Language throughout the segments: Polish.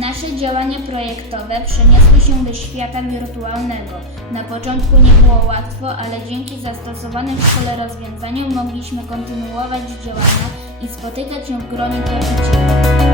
Nasze działania projektowe przeniosły się do świata wirtualnego. Na początku nie było łatwo, ale dzięki zastosowanym w szkole rozwiązaniom mogliśmy kontynuować działania i spotykać się w gronie nauczycieli.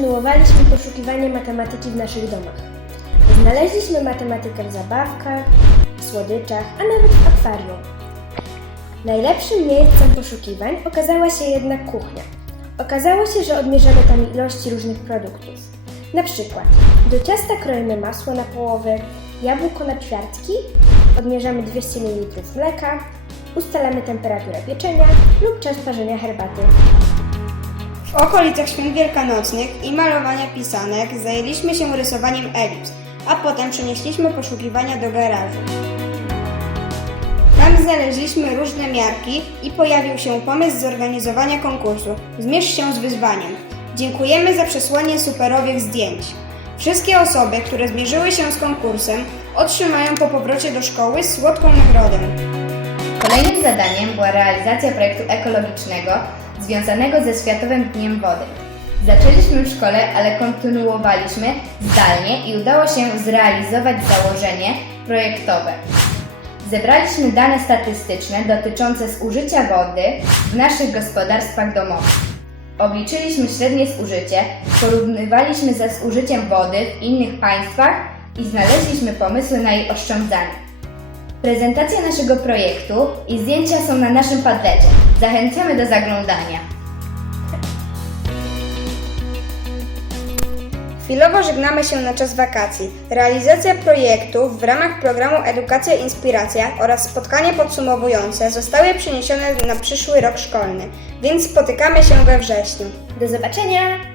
Kontynuowaliśmy poszukiwanie matematyki w naszych domach. Znaleźliśmy matematykę w zabawkach, w słodyczach, a nawet w akwarium. Najlepszym miejscem poszukiwań okazała się jednak kuchnia. Okazało się, że odmierzamy tam ilości różnych produktów. Na przykład do ciasta kroimy masło na połowy, jabłko na ćwiartki, odmierzamy 200 ml mleka, ustalamy temperaturę pieczenia lub czas parzenia herbaty. W okolicach świąt wielkanocnych i malowania pisanek zajęliśmy się rysowaniem elips, a potem przenieśliśmy poszukiwania do garażu. Tam znaleźliśmy różne miarki i pojawił się pomysł zorganizowania konkursu Zmierz się z wyzwaniem. Dziękujemy za przesłanie superowych zdjęć. Wszystkie osoby, które zmierzyły się z konkursem, otrzymają po powrocie do szkoły słodką nagrodę. Kolejnym zadaniem była realizacja projektu ekologicznego związanego ze Światowym Dniem Wody. Zaczęliśmy w szkole, ale kontynuowaliśmy zdalnie i udało się zrealizować założenie projektowe. Zebraliśmy dane statystyczne dotyczące zużycia wody w naszych gospodarstwach domowych. Obliczyliśmy średnie zużycie, porównywaliśmy ze zużyciem wody w innych państwach i znaleźliśmy pomysły na jej oszczędzanie. Prezentacja naszego projektu i zdjęcia są na naszym padlecie. Zachęcamy do zaglądania. Chwilowo żegnamy się na czas wakacji. Realizacja projektów w ramach programu Edukacja i Inspiracja oraz spotkanie podsumowujące zostały przeniesione na przyszły rok szkolny, więc spotykamy się we wrześniu. Do zobaczenia!